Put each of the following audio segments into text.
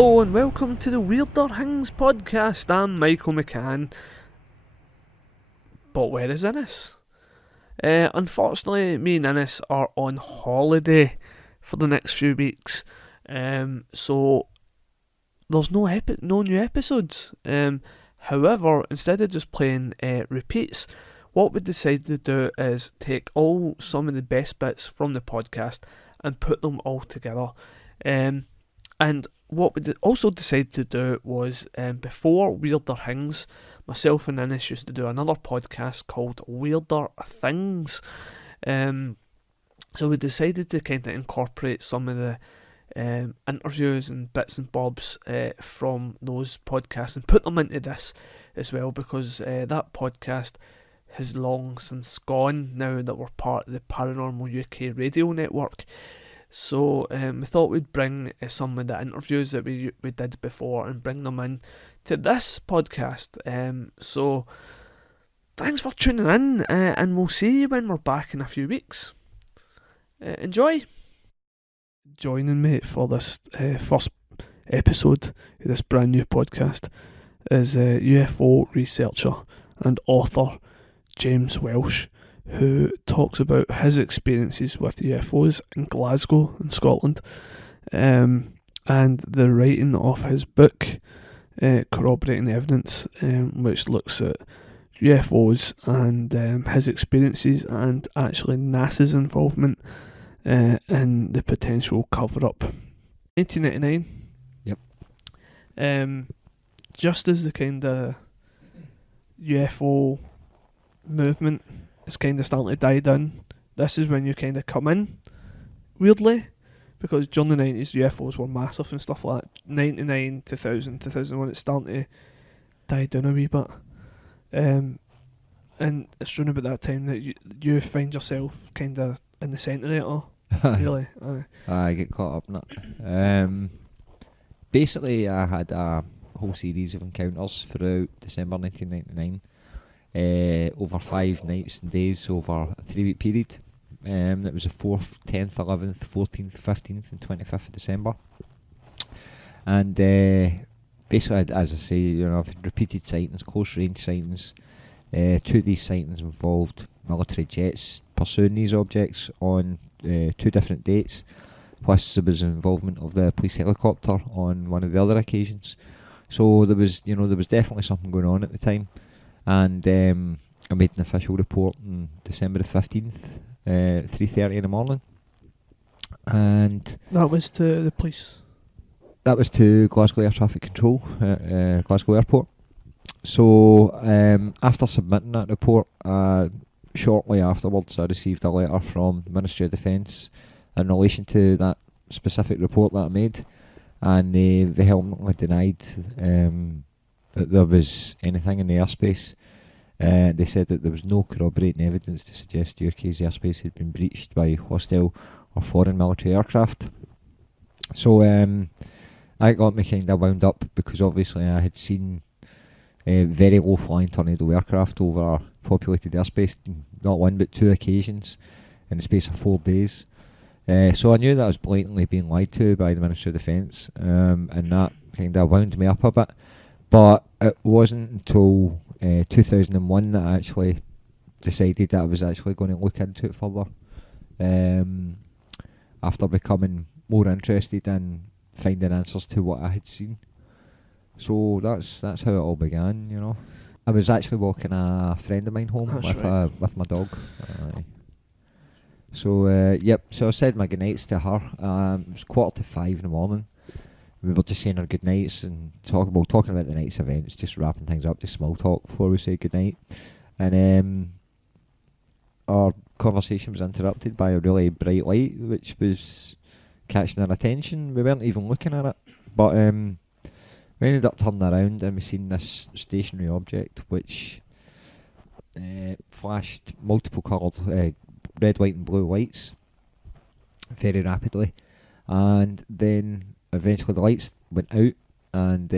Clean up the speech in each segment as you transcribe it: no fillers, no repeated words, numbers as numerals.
Hello and welcome to the Weirder Hings podcast. I'm Michael McCann. But where is Innes? Unfortunately, me and Innes are on holiday for the next few weeks. So there's no new episodes. However, instead of just playing repeats, what we decided to do is take some of the best bits from the podcast and put them all together. And what we also decided to do was, before Weirder Hings, myself and Innes used to do another podcast called Weirder Things. So we decided to kind of incorporate some of the interviews and bits and bobs from those podcasts and put them into this as well, because that podcast has long since gone now that we're part of the Paranormal UK radio network. So we thought we'd bring some of the interviews that we did before and bring them in to this podcast. So thanks for tuning in, and we'll see you when we're back in a few weeks. Enjoy! Joining me for this first episode of this brand new podcast is UFO researcher and author James Welsh, who talks about his experiences with UFOs in Glasgow in Scotland, and the writing of his book, Corroborating Evidence, which looks at UFOs and his experiences and actually NASA's involvement in the potential cover-up. 1999. Yep. Just as the kind of UFO movement is kind of starting to die down, this is when you kind of come in, weirdly, because during the 90s UFOs were massive and stuff like that. 99, 2000, 2001, it's starting to die down a wee bit, and it's around about that time that you find yourself kind of in the centre of it all, really. I get caught up in it. Basically, I had a whole series of encounters throughout December 1999. Over 5 nights and days over a 3-week period. It was the 4th, 10th, 11th, 14th, 15th and 25th of December. And basically, as I say, I've had repeated sightings, close range sightings. 2 of these sightings involved military jets pursuing these objects on 2 different dates. Plus there was involvement of the police helicopter on one of the other occasions. So there was definitely something going on at the time. And I made an official report on December the 15th, 3:30 in the morning. And that was to the police? That was to Glasgow Air Traffic Control at Glasgow Airport. So after submitting that report, shortly afterwards I received a letter from the Ministry of Defence in relation to that specific report that I made. And they vehemently denied that there was anything in the airspace. They said that there was no corroborating evidence to suggest UK's airspace had been breached by hostile or foreign military aircraft. So that got me kind of wound up, because obviously I had seen very low flying tornado aircraft over populated airspace, not one but 2 occasions in the space of 4 days. So I knew that I was blatantly being lied to by the Ministry of Defence, and that kind of wound me up a bit. But it wasn't until 2001 that I actually decided that I was actually going to look into it further, after becoming more interested in finding answers to what I had seen. So that's how it all began, I was actually walking a friend of mine home with my dog. So I said my goodnights to her. It was 4:45 in the morning. We were just saying our goodnights and talking about the night's events, just wrapping things up, just small talk before we say goodnight. And our conversation was interrupted by a really bright light, which was catching our attention. We weren't even looking at it, but we ended up turning around and we seen this stationary object which flashed multiple coloured red, white and blue lights very rapidly, and then eventually the lights went out and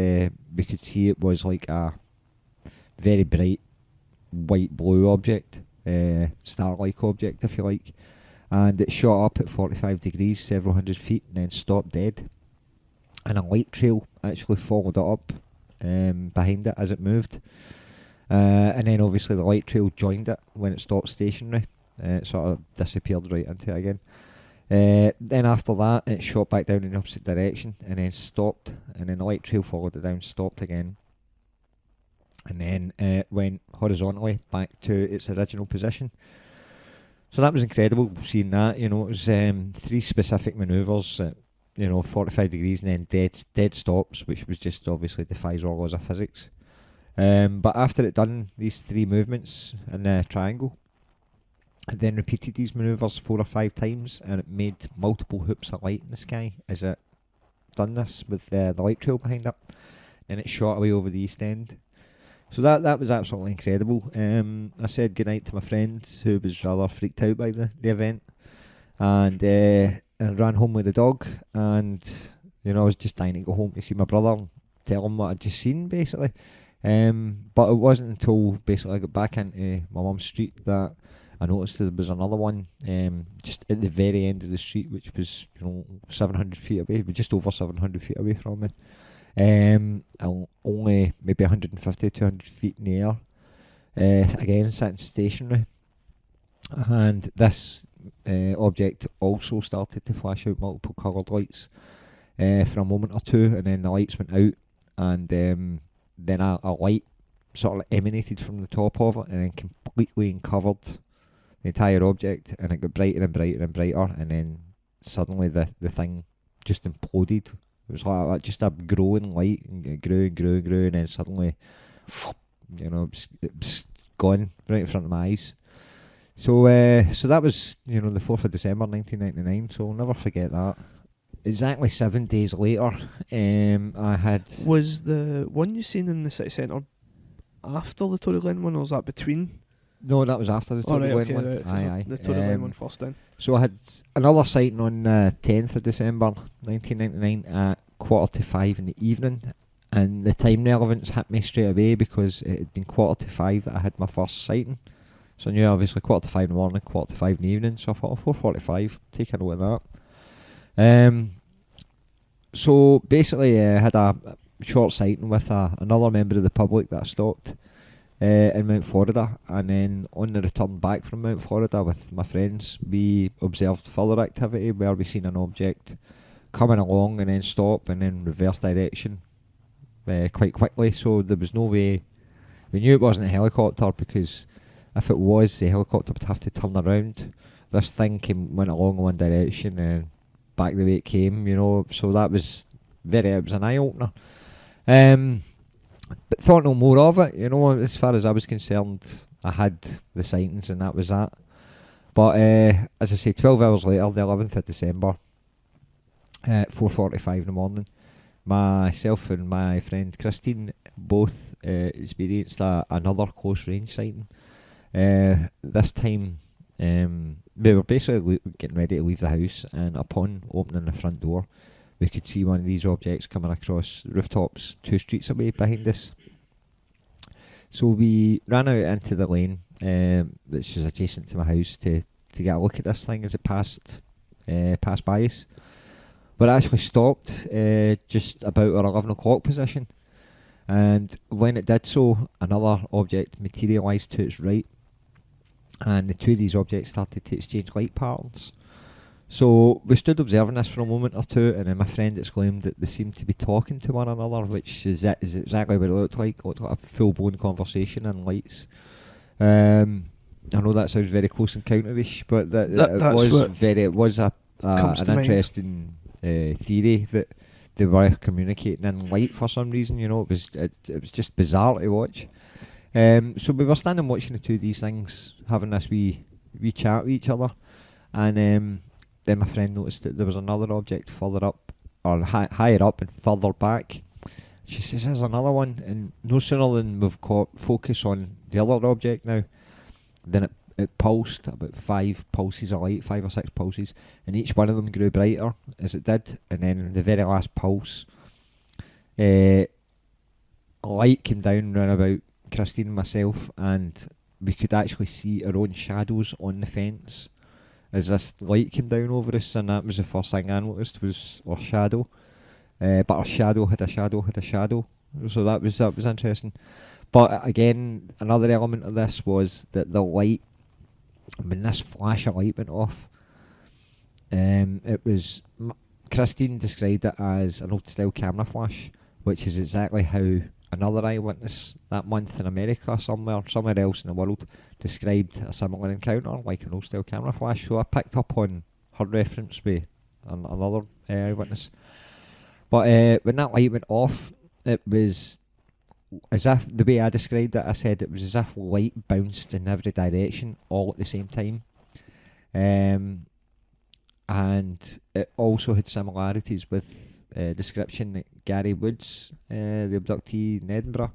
we could see it was like a very bright white blue object, star-like object if you like, and it shot up at 45 degrees several hundred feet and then stopped dead. and a light trail actually followed it up behind it as it moved. And then obviously the light trail joined it when it stopped stationary. It sort of disappeared right into it again. Then after that, it shot back down in the opposite direction and then stopped. And then the light trail followed it down, stopped again, and then went horizontally back to its original position. So that was incredible seeing that. You know, it was 3 specific manoeuvres at 45 degrees and then dead stops, which was just obviously defies all laws of physics. But after it done these 3 movements in a triangle, it then repeated these manoeuvres 4 or 5 times, and it made multiple hoops of light in the sky as it done this with the light trail behind it. And it shot away over the east end. So that was absolutely incredible. I said goodnight to my friend who was rather freaked out by the event, and I ran home with the dog, and I was just dying to go home to see my brother and tell him what I'd just seen basically. But it wasn't until basically I got back into my mum's street that I noticed there was another one just at the very end of the street, which was 700 feet away, but just over 700 feet away from me. Only maybe 150, 200 feet in the air. Again, sitting stationary. And this object also started to flash out multiple coloured lights for a moment or two, and then the lights went out, and then a light sort of emanated from the top of it, and then completely uncovered the entire object, and it got brighter and brighter and brighter, and then suddenly the thing just imploded. It was like just a growing light, and it grew and grew and grew, and then suddenly, it was gone right in front of my eyes. So that was, the 4th of December 1999, so I'll never forget that. Exactly 7 days later, I had... Was the one you seen in the city centre after the Tory Glen one, or was that between? No, that was after the Tory Glen one. Right, Aye. The Tory Glen one first then. So I had another sighting on 10th of December 1999 at 4:45 in the evening, and the time relevance hit me straight away because it had been 4:45 that I had my first sighting. So I knew obviously 4:45 in the morning, 4:45 in the evening, so I thought 4:45, take a note of that. So basically I had a short sighting with another member of the public that I stopped in Mount Florida, and then on the return back from Mount Florida with my friends, we observed further activity where we seen an object coming along and then stop and then reverse direction quite quickly. So there was no way, we knew it wasn't a helicopter, because if it was, the helicopter would have to turn around. This thing went along one direction and back the way it came, so that was it was an eye-opener. But thought no more of it, as far as I was concerned, I had the sightings and that was that. But as I say, 12 hours later, the 11th of December, at 4:45 in the morning, myself and my friend Christine both experienced another close range sighting. This time, we were basically getting ready to leave the house, and upon opening the front door, we could see one of these objects coming across rooftops 2 streets away behind us. So we ran out into the lane, which is adjacent to my house, to get a look at this thing as it passed by us. But it actually stopped just about our 11 o'clock position. And when it did so, another object materialised to its right, and the 2 of these objects started to exchange light patterns. So we stood observing this for a moment or two, and then my friend exclaimed that they seemed to be talking to one another, which is exactly what it looked like. It looked like a full-blown conversation and lights. I know that sounds very close encounter-ish, but it was an interesting theory that they were communicating in light for some reason. It was just bizarre to watch. So we were standing watching the 2 of these things, having this wee chat with each other, and then my friend noticed that there was another object further up, or higher up and further back. She says, "There's another one," and no sooner than we've got focus on the other object now, then it pulsed about 5 pulses of light, 5 or 6 pulses, and each one of them grew brighter as it did, and then the very last pulse, a light came down round about Christine and myself, and we could actually see our own shadows on the fence as this light came down over us, and that was the first thing I noticed, was our shadow. but our shadow had a shadow had a shadow. So that was interesting. But again, another element of this was that the light, when this flash of light went off, it was Christine described it as an old style camera flash, which is exactly how another eyewitness that month in America, somewhere else in the world, described a similar encounter, like an old style camera flash. So I picked up on her reference with another eyewitness. But when that light went off, it was as if, the way I described it, I said it was as if light bounced in every direction all at the same time. And it also had similarities with description that Gary Woods, the abductee in Edinburgh,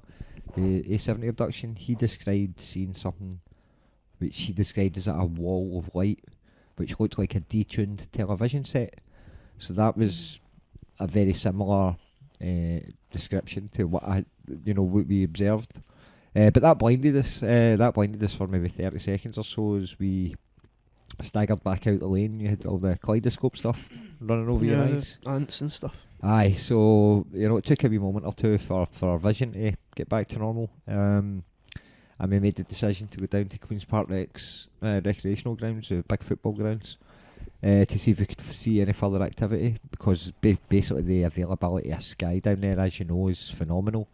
the A70 abduction, he described seeing something which he described as a wall of light, which looked like a detuned television set. So that was a very similar description to what what we observed. But that blinded us. That blinded us for maybe 30 seconds or so as we staggered back out the lane. You had all the kaleidoscope stuff running over your eyes. Ants and stuff. Aye, so it took a wee moment or two for our vision to get back to normal. And we made the decision to go down to Queen's Park recreational grounds, big football grounds, to see if we could see any further activity, because basically the availability of sky down there, as you know, is phenomenal.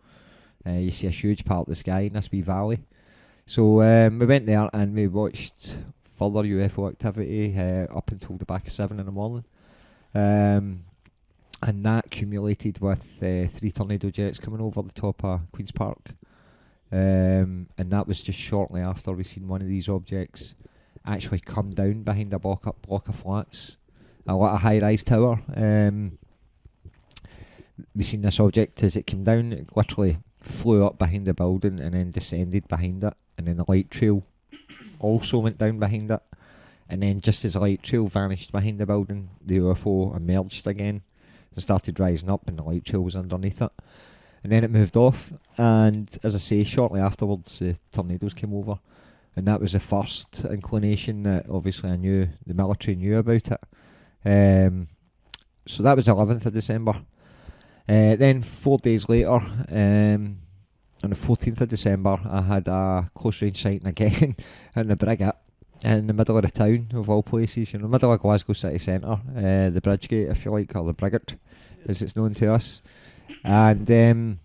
You see a huge part of the sky in this wee valley. So we went there and we watched further UFO activity up until the back of 7 in the morning. And that accumulated with 3 tornado jets coming over the top of Queen's Park. And that was just shortly after we seen one of these objects actually come down behind a block of flats, a high-rise tower. We seen this object as it came down. It literally flew up behind the building and then descended behind it, and then the light trail also went down behind it, and then just as the light trail vanished behind the building, the UFO emerged again and started rising up, and the light trail was underneath it, and then it moved off. And as I say, shortly afterwards the tornadoes came over, and that was the first inclination that obviously the military knew about it. So that was 11th of December. Then 4 days later, on the 14th of December, I had a close range sighting again in the Brigate, in the middle of the town of all places, middle of Glasgow city centre, the Bridgegate, if you like, or the Brigate as it's known to us. And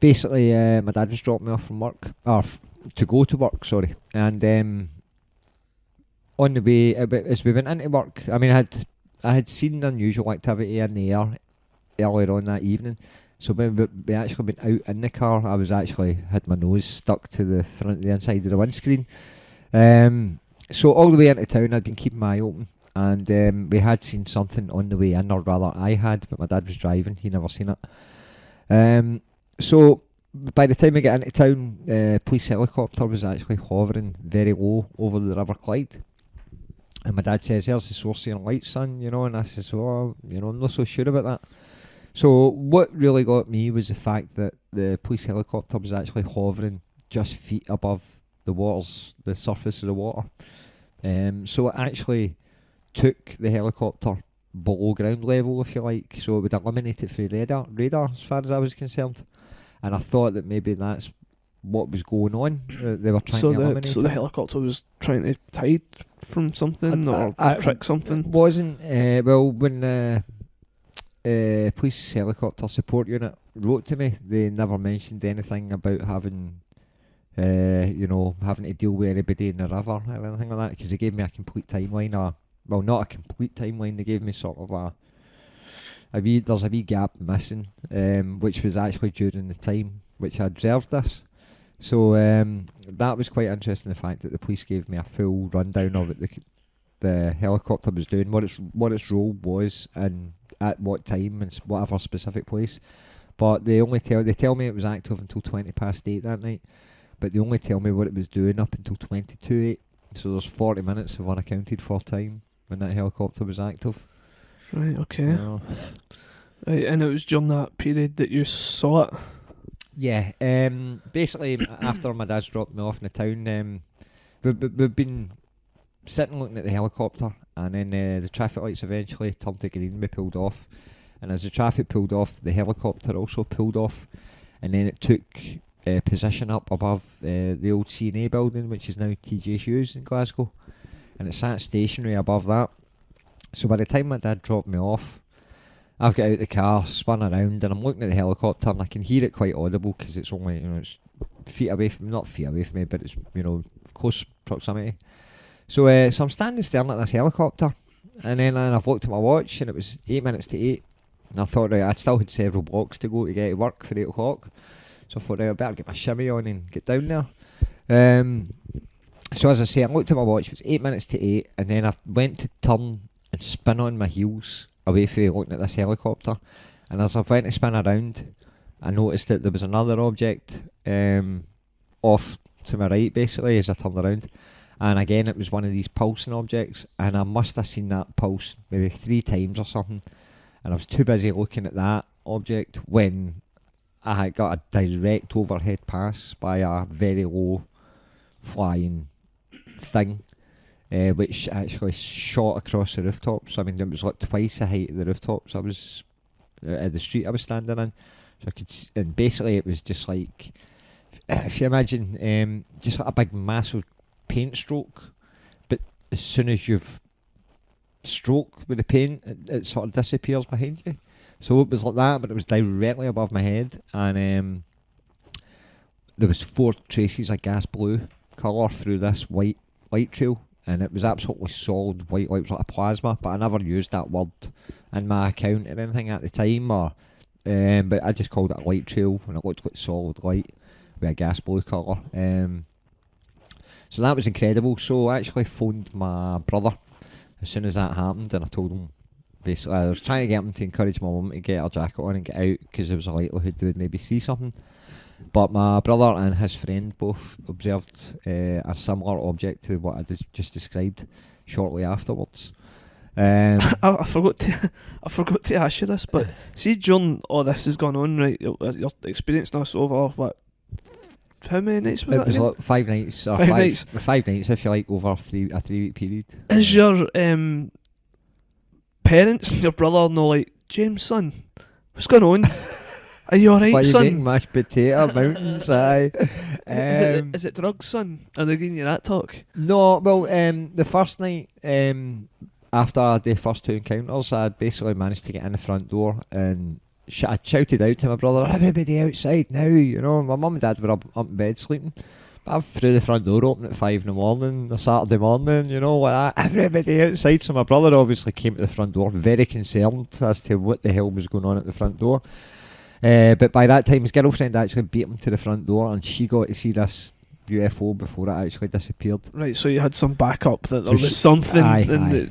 basically my dad was dropping me off from work, or to go to work, sorry, and on the way, as we went into work, I mean, I had seen unusual activity in the air earlier on that evening. So when we actually went out in the car, I was actually had my nose stuck to the inside of the windscreen. So all the way into town, I'd been keeping my eye open, and we had seen something on the way in, or rather I had, but my dad was driving, he never seen it. So by the time we get into town, police helicopter was actually hovering very low over the River Clyde. And my dad says, "There's the source of your light, son," and I says, "Oh, I'm not so sure about that." So what really got me was the fact that the police helicopter was actually hovering just feet above the surface of the water. So it actually took the helicopter below ground level, if you like, so it would eliminate it from radar as far as I was concerned. And I thought that maybe that's what was going on. They were trying to eliminate it. So the helicopter was trying to hide from something or trick something? It wasn't. Well, when the police helicopter support unit wrote to me, they never mentioned anything about having to deal with anybody in the river or anything like that, because they gave me a complete timeline. Well, not a complete timeline, they gave me sort of there's a wee gap missing, which was actually during the time which I observed this. So that was quite interesting, the fact that the police gave me a full rundown of what the helicopter was doing, what its role was, and at what time and whatever specific place. But they tell me it was active until 8:20 that night, but they only tell me what it was doing up until 8:22. So there's 40 minutes of unaccounted for time when that helicopter was active. Right, okay. Right, and it was during that period that you saw it? Yeah, basically after my dad's dropped me off in the town, we've been sitting looking at the helicopter, and then the traffic lights eventually turned to green, we pulled off, And as the traffic pulled off, the helicopter also pulled off, and then it took position up above the old C&A building, which is now TJ Hughes in Glasgow, and it sat stationary above that. So by the time my dad dropped me off, I've got out the car, spun around, and I'm looking at the helicopter, and I can hear it quite audible because it's only, it's not feet away from me, but it's, close proximity. So, so I'm standing staring at this helicopter, and then I've looked at my watch, and it was 8 minutes to 8, and I thought, right, I still had several blocks to go to get to work for 8 o'clock, so I thought, right, I better get my shimmy on and get down there. So as I say, I looked at my watch, it was 8 minutes to 8, and then I went to turn and spin on my heels away from looking at this helicopter, and as I went to spin around, I noticed that there was another object off to my right, basically, as I turned around, and again it was one of these pulsing objects, and I must have seen that pulse maybe 3 times or something, and I was too busy looking at that object when I had got a direct overhead pass by a very low flying thing, which actually shot across the rooftops. I mean, it was like twice the height of the rooftops I was at the street I was standing in. So I could, and basically it was just like, if you imagine, just like a big massive paint stroke, but as soon as you've stroke with the paint, it sort of disappears behind you. So it was like that, but it was directly above my head, and there was 4 traces of gas blue colour through this white light trail, and it was absolutely solid white light. It was like a plasma, but I never used that word in my account or anything at the time, or but I just called it a light trail, and it looked like solid light with a gas blue colour. So that was incredible. So I actually phoned my brother as soon as that happened, and I told him, basically, I was trying to get him to encourage my mum to get her jacket on and get out, because there was a likelihood they would maybe see something. But my brother and his friend both observed a similar object to what I just described shortly afterwards. I forgot to ask you this, but see, during all this has gone on, right? You're experiencing this over what? How many nights was it that? Was again? like 5 nights. Or 5 nights. 5 nights, if you like, over a 3-week period. Is your parents and your brother no like, James, son, what's going on? Are you alright, Why son? you making mashed potato mountains? Aye. Is it drugs, son? Are they giving you that talk? No, well, the first night, after the first 2 encounters, I basically managed to get in the front door, and I shouted out to my brother, everybody outside now, my mum and dad were up in bed sleeping, but I threw the front door open at 5 in the morning, a Saturday morning, like that, everybody outside. So my brother obviously came to the front door, very concerned as to what the hell was going on at the front door. But by that time his girlfriend actually beat him to the front door, and she got to see this UFO before it actually disappeared. Right, so you had some backup that there So was something, aye. that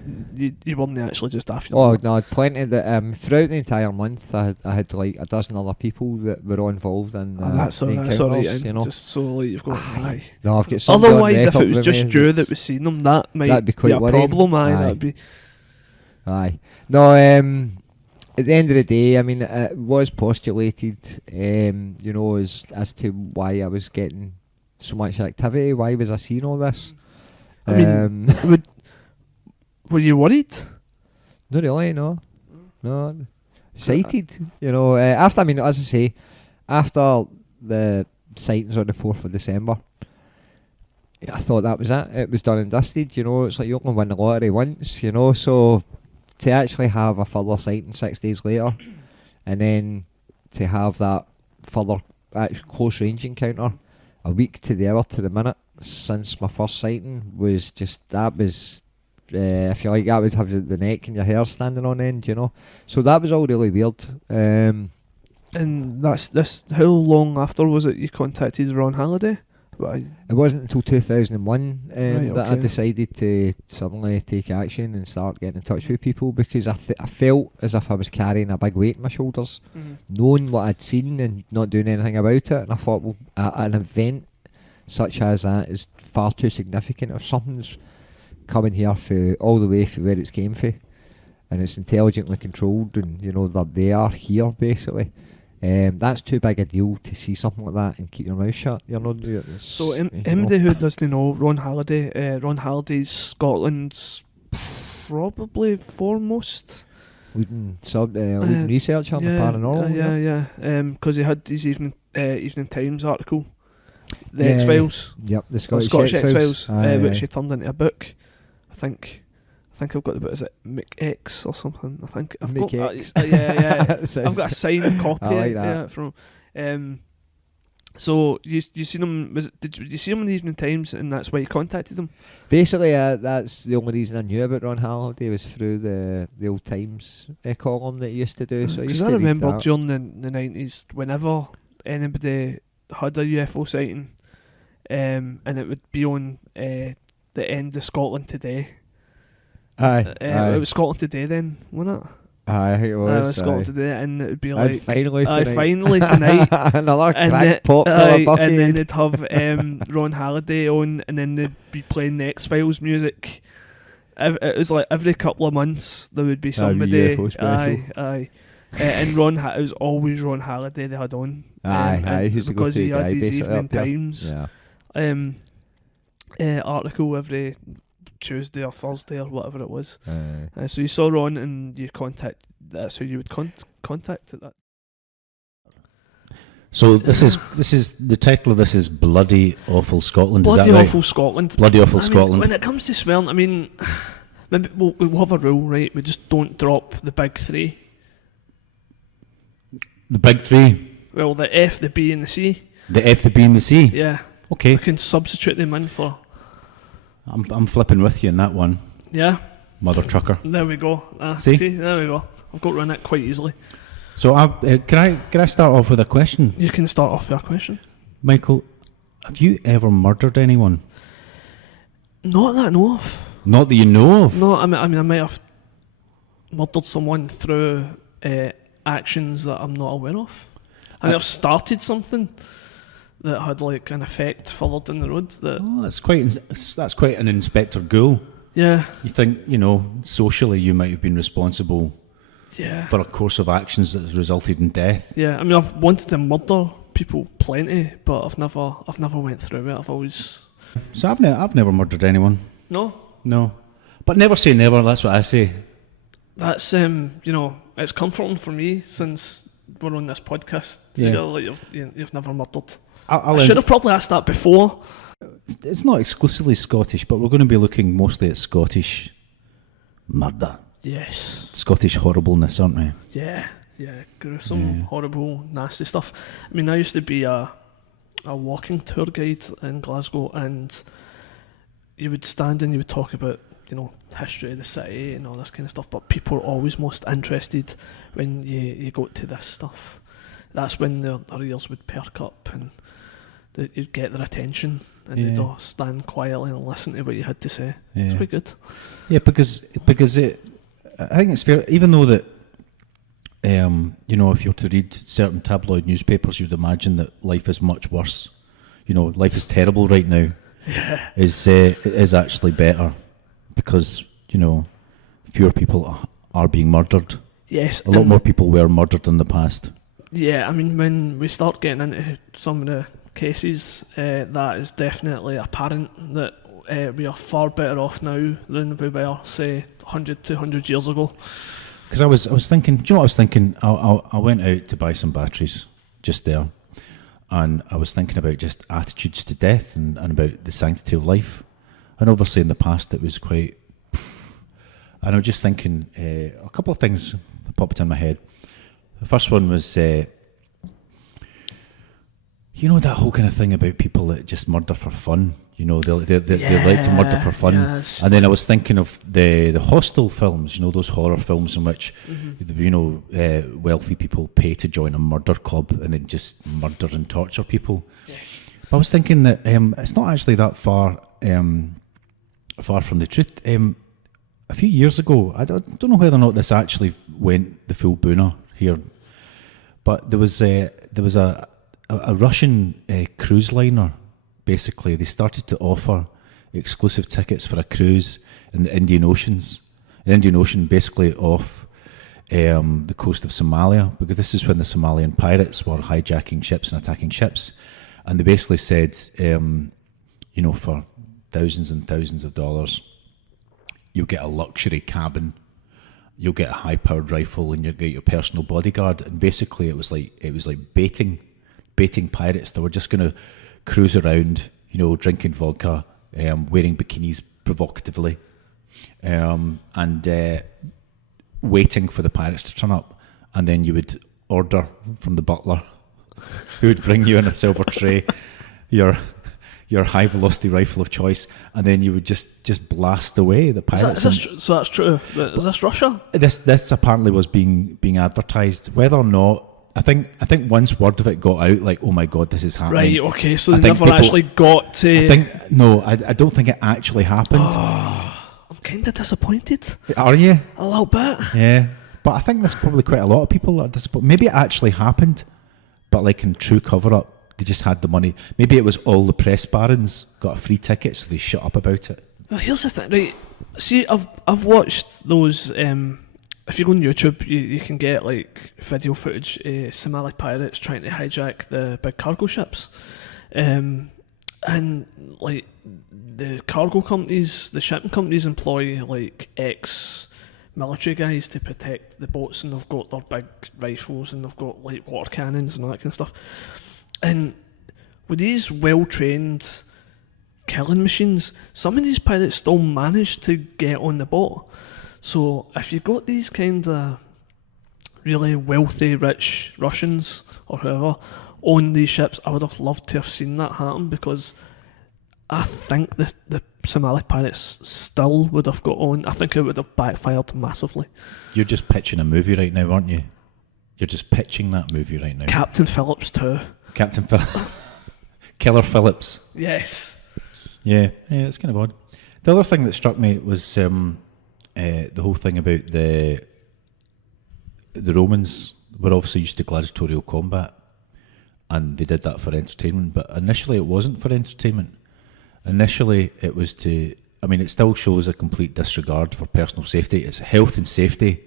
you weren't actually just after. Oh no, I had plenty that throughout the entire month I had like a dozen other people that were all involved in that's the that's alright, encounters, just so like you've got aye. No, I've got somebody on Otherwise, if record it was with just me you that was seeing them, that might that'd be be quite a worrying. problem. Aye, Aye. that'd be. Aye. No, at the end of the day, I mean, it was postulated, as to why I was getting so much activity. Why was I seeing all this? I mean, were you worried? Not really, no. Excited, after, as I say, after the sightings on the 4th of December, I thought that was it. It was done and dusted, it's like you only win the lottery once, so to actually have a further sighting 6 days later, and then to have that further close range encounter a week to the hour to the minute since my first sighting was just, that was, if you like, that would have the neck and your hair standing on end, so that was all really weird. And that's how long after was it you contacted Ron Halliday? It wasn't until 2001 Right, that I okay. decided to suddenly take action and start getting in touch with people, because I felt as if I was carrying a big weight on my shoulders, knowing what I'd seen and not doing anything about it. And I thought, well, an event such as that is far too significant. If something's coming here all the way from where it's came from, and it's intelligently controlled, and that they are here basically, that's too big a deal to see something like that and keep your mouth shut. So anybody who doesn't know Ron Halliday, Ron Halliday's Scotland's probably foremost leading researcher on the paranormal. Yeah. Because he had his Evening Times article, the X Files. Yep, the Scottish X X-Files. Files, which he turned into a book. I think I've got the bit. Is it McX or something? I think I've got McX. I've got a signed copy. I like that. From. So you seen him? Did you see him in the Evening Times, and that's why you contacted him? Basically, that's the only reason I knew about Ron Halliday was through the old Times column that he used to do. So Because I remember during the 90s, whenever anybody had a UFO sighting, and it would be on the end of Scotland Today. Aye. It was Scotland Today then, wasn't it? Aye, it was. Scotland Today, and it would be like, finally tonight. Another And crack pot for a bucket. and then they'd have Ron Halliday on, and then they'd be playing the X-Files music. It was like every couple of months there would be somebody. UFO special. Aye. And it was always Ron Halliday they had on. He's a because he had his Evening up, yeah. Times article every Tuesday or Thursday or whatever it was. So you saw Ron and you that's who you would contact at that. So this is the title of this is Bloody Awful Scotland. Bloody is that right? Awful Scotland. Bloody Awful I mean, Scotland. when it comes to swearing, I mean, maybe we'll have a rule, right? We just don't drop the big three. The big three. Well, the F, the B, and the C. The F, the B, and the C. Yeah. Okay. We can substitute them in for. I'm flipping with you in that one. Yeah. Mother trucker. There we go. See? There we go. I've got around it quite easily. So can I start off with a question? You can start off with a question. Michael, have you ever murdered anyone? Not that I know of. Not that you know of. No, I mean, I might have murdered someone through actions that I'm not aware of. I mean, I've started something that had like an effect further down the road. That's quite an Inspector Gould. Yeah. You think, socially you might have been responsible Yeah. for a course of actions that has resulted in death. Yeah, I mean, I've wanted to murder people plenty, but I've never went through it. I've always. So I've never murdered anyone. No. But never say never. That's what I say. That's it's comforting for me since we're on this podcast. Yeah. Like you've never murdered. I should have probably asked that before. It's not exclusively Scottish, but we're going to be looking mostly at Scottish murder. Yes. Scottish horribleness, aren't we? Yeah. Gruesome, horrible, nasty stuff. I mean, I used to be a walking tour guide in Glasgow, and you would stand and you would talk about history of the city and all this kind of stuff, but people are always most interested when you go to this stuff. That's when their ears would perk up and you'd get their attention, and they'd all stand quietly and listen to what you had to say. Yeah. It's quite good. Yeah, because I think it's fair, even though that if you're to read certain tabloid newspapers, you'd imagine that life is much worse. Life is terrible right now. Yeah. It is actually better because fewer people are being murdered. Yes. A lot more people were murdered in the past. Yeah, I mean, when we start getting into some of the cases, that is definitely apparent that we are far better off now than we were, say, 100, 200 years ago. Because I was thinking, do you know what I was thinking? I went out to buy some batteries just there, and I was thinking about just attitudes to death and about the sanctity of life. And obviously in the past it was quite... And I was just thinking, a couple of things popped in my head. The first one was, that whole kind of thing about people that just murder for fun. They like to murder for fun. Yes. And then I was thinking of the Hostel films, those horror films in which, wealthy people pay to join a murder club and then just murder and torture people. Yes. But I was thinking that it's not actually that far from the truth. A few years ago, I don't know whether or not this actually went the full booner here, but there was a Russian cruise liner. Basically, they started to offer exclusive tickets for a cruise in the Indian Oceans. The Indian Ocean, basically off the coast of Somalia, because this is when the Somalian pirates were hijacking ships and attacking ships, and they basically said, for thousands and thousands of dollars, you'll get a luxury cabin, you'll get a high-powered rifle and you'll get your personal bodyguard. And basically, it was like baiting pirates. They were just going to cruise around, drinking vodka, wearing bikinis provocatively, and waiting for the pirates to turn up. And then you would order from the butler, who would bring you in a silver tray your high velocity rifle of choice, and then you would just blast away the pirates. So that's true. Is this Russia? This apparently was being advertised. Whether or not, I think once word of it got out, like, oh my god, this is happening. Right. Okay. So they never actually got to. I don't think it actually happened. I'm kind of disappointed. Are you? A little bit. Yeah, but I think there's probably quite a lot of people that are disappointed. Maybe it actually happened, but like in true cover up. They just had the money. Maybe it was all the press barons got a free ticket, so they shut up about it. Well, here's the thing, right? See, I've watched those. If you go on YouTube, you can get like video footage Somali pirates trying to hijack the big cargo ships, and like the cargo companies, the shipping companies employ like ex-military guys to protect the boats, and they've got their big rifles and they've got like water cannons and all that kind of stuff. And with these well-trained killing machines, some of these pirates still manage to get on the boat. So if you've got these kind of really wealthy, rich Russians or whoever on these ships, I would have loved to have seen that happen, because I think the Somali pirates still would have got on. I think it would have backfired massively. You're just pitching a movie right now, aren't you? You're just pitching that movie right now. Captain Phillips too. Captain Phillips. Killer Phillips. Yes. Yeah, it's kind of odd. The other thing that struck me was the whole thing about the Romans were obviously used to gladiatorial combat, and they did that for entertainment, but initially it wasn't for entertainment. Initially it was to, it still shows a complete disregard for personal safety. It's health and safety,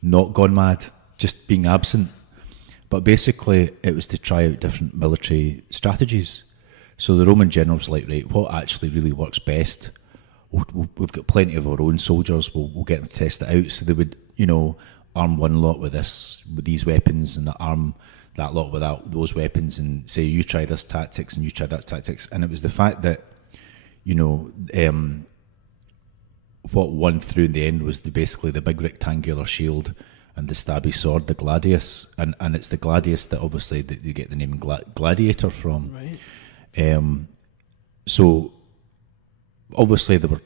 not gone mad, just being absent. But basically, it was to try out different military strategies. So the Roman generals were like, right, what actually really works best? We've got plenty of our own soldiers. We'll get them to test it out. So they would, arm one lot with these weapons, and arm that lot with those weapons, and say, you try this tactics and you try that tactics. And it was the fact that, what won through in the end was basically the big rectangular shield and the stabby sword, the gladius, and it's the gladius that obviously that you get the name gladiator from. Right. So obviously there were,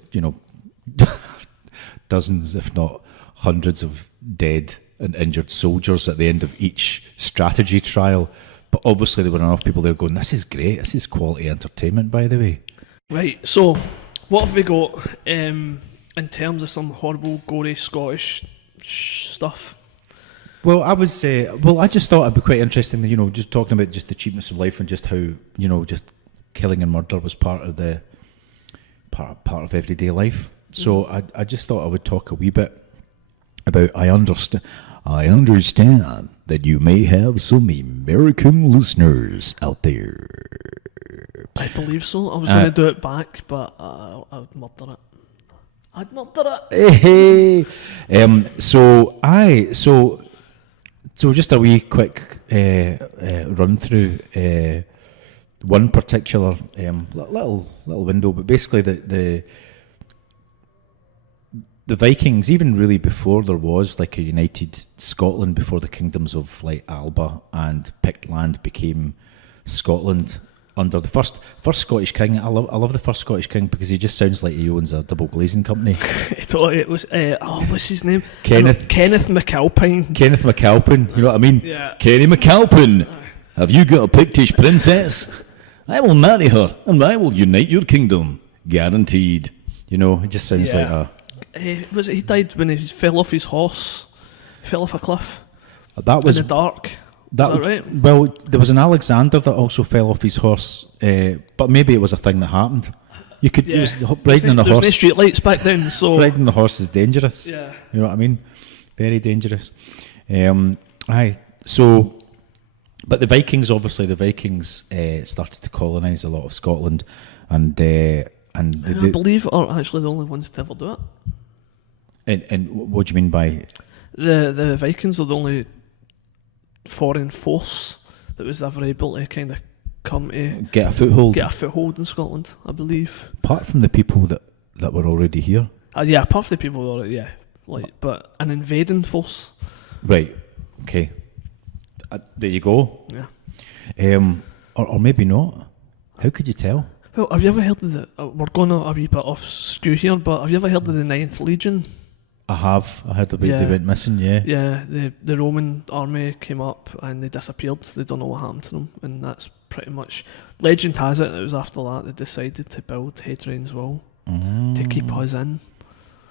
dozens, if not hundreds, of dead and injured soldiers at the end of each strategy trial. But obviously there were enough people there going, this is great, this is quality entertainment, by the way. Right. So what have we got in terms of some horrible, gory Scottish stuff? Well, I was. I just thought it'd be quite interesting, just talking about just the cheapness of life and just how just killing and murder was part of everyday life. So I just thought I would talk a wee bit about. I understand that you may have some American listeners out there. I believe so. I was going to do it back, but I'd murder it. Hey. So just a wee quick run through one particular little window, but basically the Vikings, even really before there was like a united Scotland, before the kingdoms of like Alba and Pictland became Scotland under the first Scottish king. I love the first Scottish king because he just sounds like he owns a double glazing company. Totally. It was what's his name? Kenneth McAlpine. Kenneth McAlpine. You know what I mean? Yeah. Kenny McAlpine. Have you got a Pictish princess? I will marry her and I will unite your kingdom. Guaranteed. It just sounds like a... he died when he fell off his horse? Fell off a cliff? That was... in the dark? Is that right? Well, there was an Alexander that also fell off his horse, but maybe it was a thing that happened. You could use riding on a horse. There was no street lights back then, so riding the horse is dangerous. Yeah, you know what I mean. Very dangerous. So, but the Vikings started to colonise a lot of Scotland, and I believe are actually the only ones to ever do it. And what do you mean by The Vikings are the only foreign force that was ever able to kind of come to get a foothold? get a foothold in Scotland, I believe. Apart from the people that were already here. Yeah, apart from the people who are, yeah, like, but an invading force. Right. Okay. There you go. Yeah. Or maybe not. How could you tell? Well, have you ever heard of the? We're going a wee bit off skew here, but have you ever heard of the Ninth Legion? I have. I heard about Yeah. they went missing. Yeah. Yeah, the Roman army came up and they disappeared. They don't know what happened to them, and that's pretty much. Legend has it was after that they decided to build Hadrian's Wall to keep us in.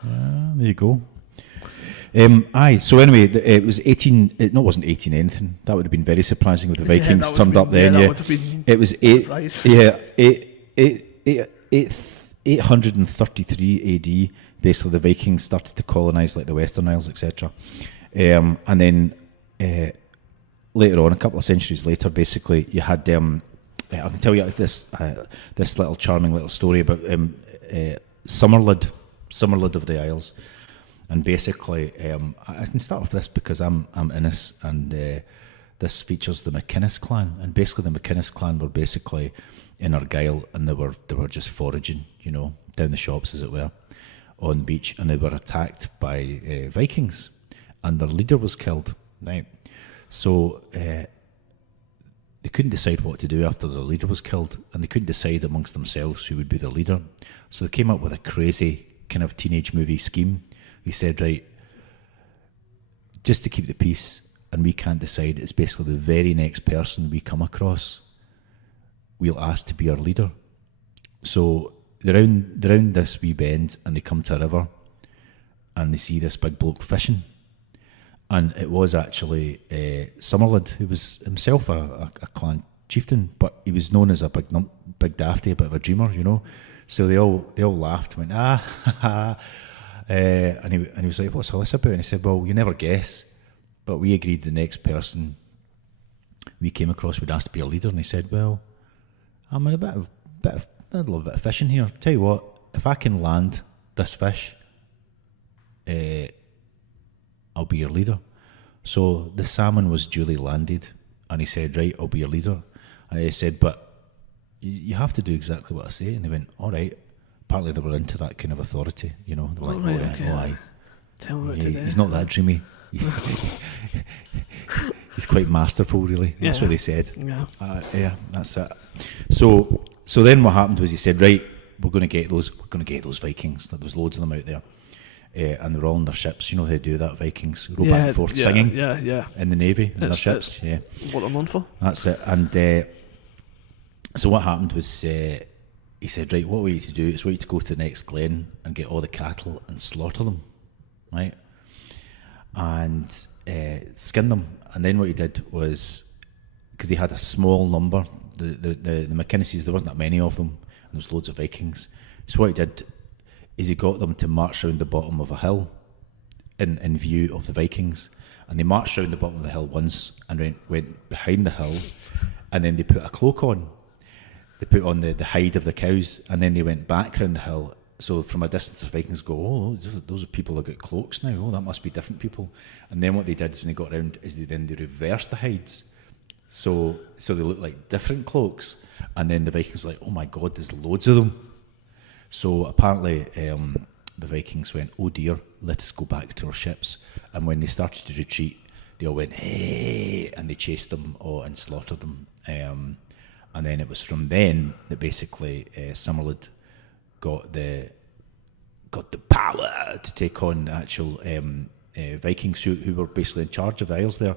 There you go. Aye. So anyway, it was 18. It wasn't 18 anything. That would have been very surprising if the Vikings that turned would up then. that Yeah. would have been It was a eight. surprise. Yeah. 833 AD. Basically, the Vikings started to colonise like the Western Isles, etc. And then later on, a couple of centuries later, basically, you had. I can tell you this little charming little story about Somerled of the Isles. And basically, I can start with this because I'm Innis, and this features the McInnes clan. And basically, the McInnes clan were basically in Argyll, and they were just foraging, down the shops, as it were, on the beach, and they were attacked by Vikings, and their leader was killed. Right, so they couldn't decide what to do after their leader was killed, and they couldn't decide amongst themselves who would be their leader. So they came up with a crazy kind of teenage movie scheme. He said, right, just to keep the peace, and we can't decide, it's basically the very next person we come across, we'll ask to be our leader. So they're around this wee bend, and they come to a river, and they see this big bloke fishing. And it was actually Somerled, who was himself a clan chieftain, but he was known as a big dafty, a bit of a dreamer, So they all laughed, went, ha ha. And he was like, what's all this about? And he said, well, you never guess, but we agreed the next person we came across would ask to be a leader. And he said, well, I'm in a little bit of fishing here. Tell you what, if I can land this fish, I'll be your leader. So the salmon was duly landed, and he said, right, I'll be your leader. And he said, but you have to do exactly what I say. And they went, all right. Apparently they were into that kind of authority, They were like, Right, oh, yeah, okay. oh, aye. Tell me what to do. He's not that dreamy. He's quite masterful, really. That's Yeah. what they said. Yeah. Yeah, that's it. So then what happened was he said, right, we're going to get those Vikings. There's loads of them out there, and they're all on their ships. They do that. Vikings row back and forth singing. Yeah. In the navy, in their It's- ships. Yeah, What I'm on for. that's it. And so what happened was he said, right, what we need to do is we need to go to the next glen and get all the cattle and slaughter them, right, and skin them. And then what he did was, because he had a small number, the McInneses, there wasn't that many of them, and there was loads of Vikings. So what he did is he got them to march around the bottom of a hill in view of the Vikings, and they marched around the bottom of the hill once and went behind the hill, and then they put a cloak on. They put on the hide of the cows, and then they went back round the hill. So from a distance, the Vikings go, oh, those are people that got cloaks now. Oh, that must be different people. And then what they did is when they got around is they reversed the hides. So they looked like different cloaks. And then the Vikings were like, oh my God, there's loads of them. So apparently the Vikings went, oh dear, let us go back to our ships. And when they started to retreat, they all went, hey, and they chased them and slaughtered them. And then it was from then that basically Somerled got the power to take on the actual Vikings who were basically in charge of the Isles there.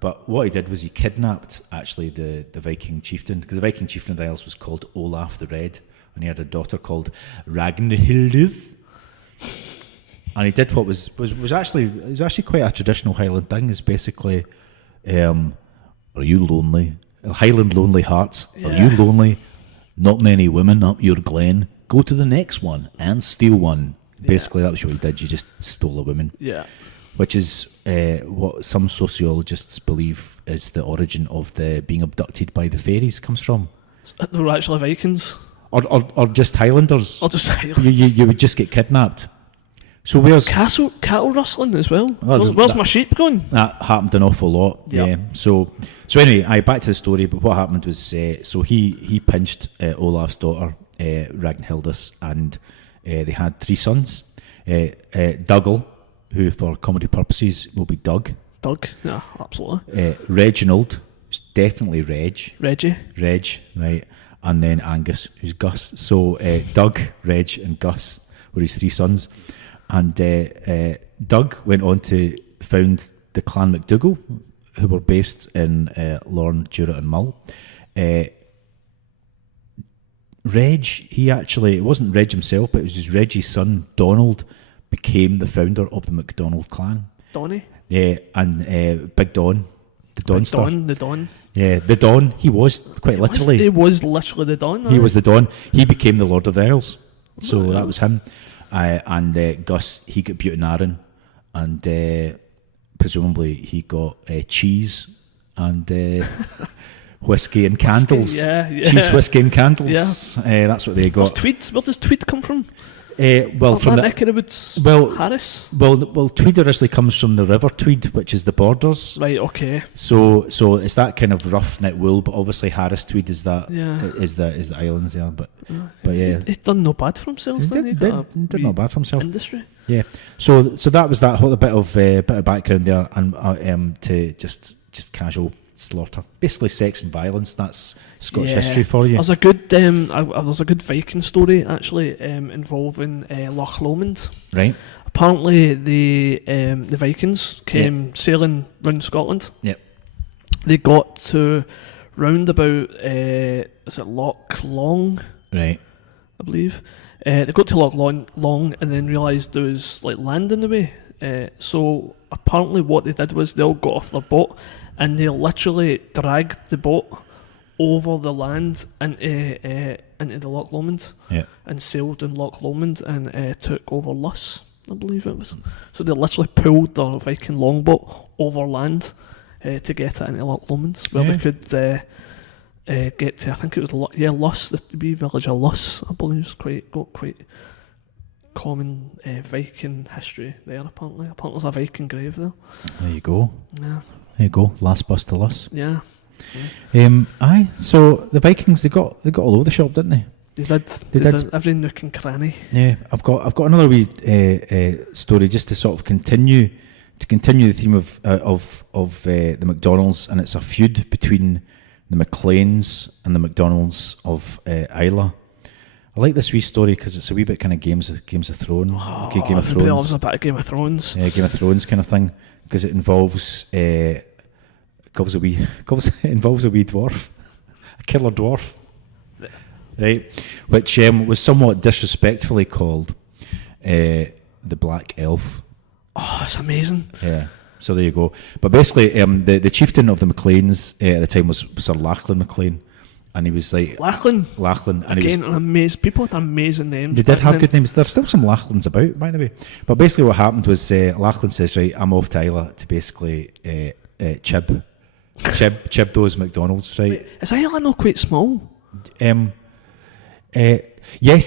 But what he did was he kidnapped actually the Viking chieftain, because the Viking chieftain of the Isles was called Olaf the Red, and he had a daughter called Ragnhildis. And he did what was actually quite a traditional Highland thing. Is basically, are you lonely? Highland lonely hearts. Yeah. Are you lonely? Not many women up your glen. Go to the next one and steal one. Basically, that was what he did. You just stole a woman. Yeah. Which is what some sociologists believe is the origin of the being abducted by the fairies comes from. They were actually Vikings. Or just Highlanders. I'll just say. You would just get kidnapped. So where's Cattle rustling as well. Oh, Where's my sheep going? that happened an awful lot. Yep. Yeah. So anyway, back to the story. But what happened was, so he pinched Olaf's daughter, Ragnhildis, and they had 3 sons. Dougal, who for comedy purposes will be Doug. Doug. Yeah, absolutely. Reginald, who's definitely Reggie. Reg, right? And then Angus, who's Gus. So Doug, Reg, and Gus were his 3 sons. And Doug went on to found the Clan MacDougall, who were based in Lorne, Jura and Mull. Reg, it wasn't Reg himself, but it was just Reggie's son, Donald, became the founder of the MacDonald clan. Donny. Yeah, and Big Don, the Don star. The Don. Yeah, the Don, he was quite literally. He was literally the Don. He was the Don. He became the Lord of the Isles. So that was him. And Gus, he got Butenarin, and presumably he got cheese and whiskey and candles. Yeah. Cheese, whiskey and candles. Yeah. That's what they got. Where does Tweed come from? Well, from the neck of the woods. well, Harris. Well, Tweed originally comes from the River Tweed, which is the borders. Right. Okay. So it's that kind of rough knit wool, but obviously Harris Tweed is that Yeah. is the islands there. But yeah, He's done no bad for himself. he did not bad for himself. Industry. Yeah. So that was that whole bit of background there, and to just casual slaughter, basically sex and violence. That's Scottish history for you. There's a good Viking story actually involving Loch Lomond. Right. Apparently, the Vikings came sailing round Scotland. Yep. They got to round about is it Loch Long? Right. I believe. They got to Loch Long and then realised there was like land in the way. So apparently what they did was they all got off their boat and they literally dragged the boat over the land into the Loch Lomond and sailed in Loch Lomond and took over Luss, I believe it was. So they literally pulled their Viking longboat over land to get it into Loch Lomond, where they could get to, I think it was Luss, the wee village of Luss, I believe, is quite common Viking history there. Apparently there's a Viking grave there. There you go. Yeah. There you go. Last bus to Luss. Yeah. Aye. So the Vikings, they got all over the shop, didn't they? They did every nook and cranny. Yeah. I've got another wee story just to sort of continue the theme of the MacDonalds, and it's a feud between the MacLeans and the MacDonalds of Islay. I like this wee story because it's a wee bit kind of Games of Thrones. Game of Thrones. I was a bit of Game of Thrones. Yeah, Game of Thrones kind of thing, because it involves a wee dwarf, a killer dwarf, right? Which was somewhat disrespectfully called the Black Elf. Oh, that's amazing. Yeah. So there you go. But basically, the chieftain of the MacLeans at the time was Sir Lachlan MacLean, and he was like Lachlan, and again, an amazing. People had amazing names. they did have good names. There's still some Lachlans about, by the way. But basically, what happened was Lachlan says, "Right, I'm off to Islay to basically chib those McDonald's, right?" Wait, is Ireland not quite small? Yes,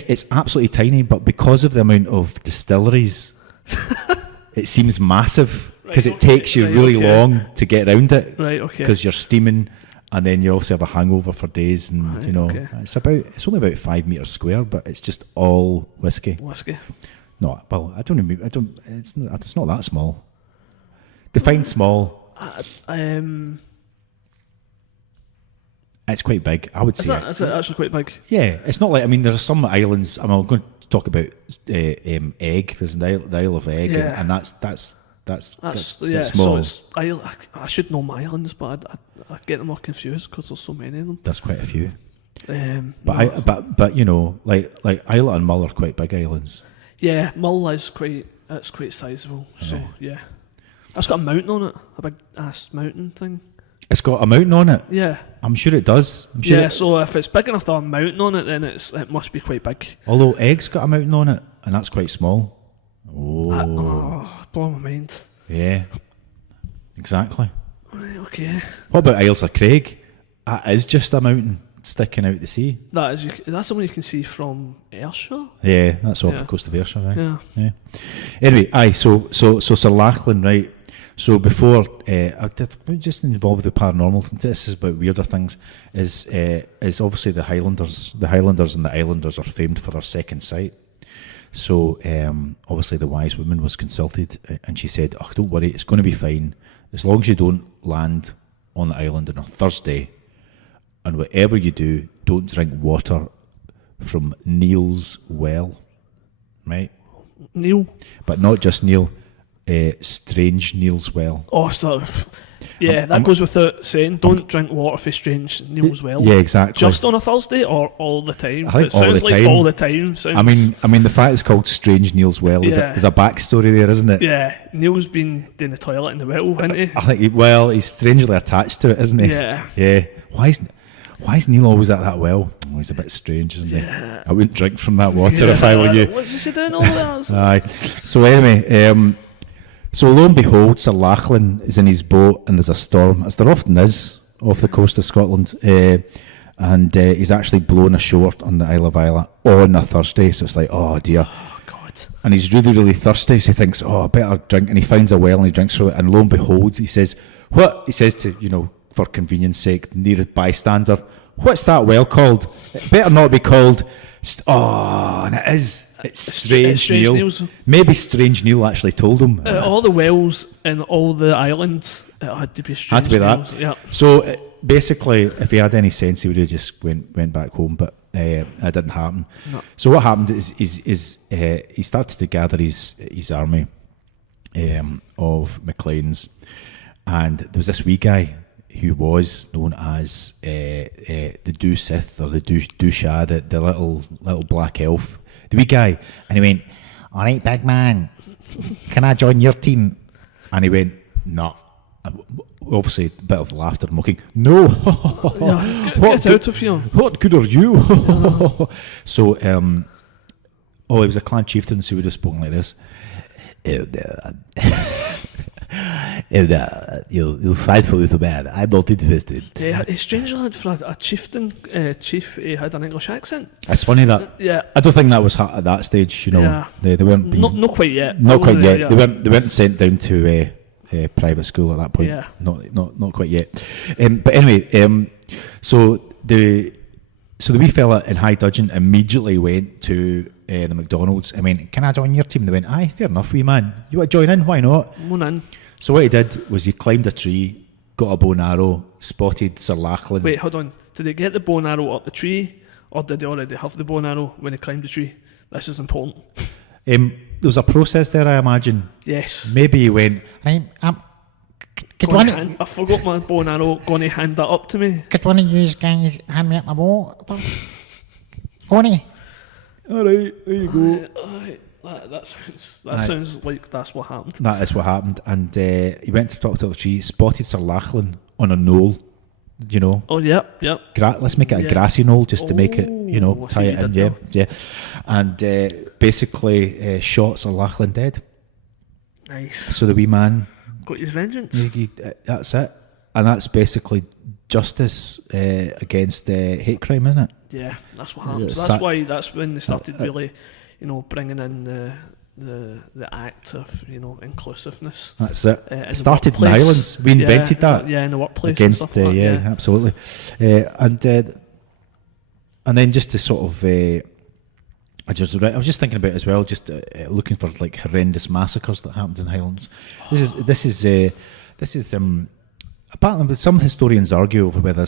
it's absolutely tiny, but because of the amount of distilleries, it seems massive because it takes you really long to get around it. Right. Okay. Because you're steaming, and then you also have a hangover for days, and it's only about 5 meters square, but it's just all whiskey. No, well, it's not that small. Define small. It's quite big, I would say. Is it actually quite big? Yeah, it's not like, there are some islands. I'm going to talk about Egg. There's the Isle of Egg, and that's small. So I should know my islands, but I get them all confused because there's so many of them. There's quite a few. But like Islay and Mull are quite big islands. Yeah, Mull is quite sizable. So yeah, it's got a mountain on it, a big ass mountain thing. It's got a mountain on it. Yeah, I'm sure it does. So if it's big enough to have a mountain on it, then it must be quite big. Although Egg's got a mountain on it, and that's quite small. Blow my mind. Yeah, exactly. Right, okay. What about Isles of Craig? That is just a mountain sticking out to sea. That's the one you can see from Ayrshire. Yeah, that's off Yeah. the coast of Ayrshire, right? Yeah. Anyway, so Sir Lachlan, right? So before I'm just involved with the paranormal. This is about weirder things. Is obviously the Highlanders. The Highlanders and the Islanders are famed for their second sight. So obviously the wise woman was consulted, and she said, "Oh, don't worry, it's going to be fine as long as you don't land on the island on a Thursday, and whatever you do, don't drink water from Neil's well, right? Neil. But not just Neil, Strange Neil's well." Oh, yeah, that goes without saying. Don't drink water for Strange Neil's well. Yeah, exactly. Just on a Thursday or all the time? I think it sounds all the like time. all the time. Sounds, I mean, the fact it's called Strange Neil's well is Yeah. a backstory there, isn't it? yeah, Neil's been doing the toilet in the well, hasn't he? I think he's strangely attached to it, isn't he? Yeah. Yeah. Why is Neil always at that well? Oh, he's a bit strange, isn't he? I wouldn't drink from that water if I were you. What's he doing all that? Aye. So anyway, so lo and behold, Sir Lachlan is in his boat and there's a storm, as there often is off the coast of Scotland, and he's actually blown ashore on the Isle of Islay on a Thursday. So it's like, oh dear. Oh, God. And he's really, really thirsty, so he thinks, oh, I better drink. And he finds a well and he drinks from it. And lo and behold, he says, what? He says to, for convenience sake, near bystander, what's that well called? It better not be called, and it is. It's Strange Neil. Neil's. Maybe Strange Neil actually told him. All the wells in all the islands, it had to be Strange Had to be that. Neil's. Yeah. So basically, if he had any sense, he would have just went back home. But it didn't happen. No. So what happened is he started to gather his army of MacLeans, and there was this wee guy who was known as the Do Sith or the Do Shah, the little black elf, the wee guy, and he went, "All right, big man, can I join your team?" And he went, "No." Obviously, a bit of laughter, mocking. No, Yeah, What get out of here. what good are you? So, he was a clan chieftain, so he would have spoken like this. You frightful little man, I'm not interested. Yeah, it's strange lad for a chieftain. Chief, he had an English accent. It's funny that Yeah. I don't think that was at that stage. Yeah. They weren't being, Not quite yet. not quite yet. Yeah. They weren't sent down to private school at that point. Yeah. Not quite yet. But anyway, so the wee fella in High Dudgeon immediately went to the McDonald's. I mean, can I join your team? They went, aye, fair enough, wee man. You want to join in? Why not? Come on in. So what he did was he climbed a tree, got a bow and arrow, spotted Sir Lachlan. Wait, hold on. Did they get the bow and arrow up the tree, or did they already have the bow and arrow when they climbed the tree? This is important. There was a process there, I imagine. Yes. Maybe he went, right, I forgot my bow and arrow. Gonna hand that up to me. Could one of you guys hand me up my bow? Connie. all right, there you go. Aye, that Aye. sounds like that's what happened. That is what happened. And he went to the top of the tree, spotted Sir Lachlan on a knoll, Oh, yep. let's make it a Yeah. grassy knoll just to make it, Oh, I see tie what it you in, did yeah. And basically shot Sir Lachlan dead. Nice. So the wee man, Got his vengeance. that's it. And that's basically justice against hate crime, isn't it? Yeah, that's what happens. Yeah, That's when they started really, bringing in the act of inclusiveness. That's it. In It the started in the workplace. Highlands. We invented that. Yeah, in the workplace. Against and stuff like that, absolutely. And then just to sort of I was just thinking about it as well, just looking for like horrendous massacres that happened in the Highlands. This is apparently some historians argue over whether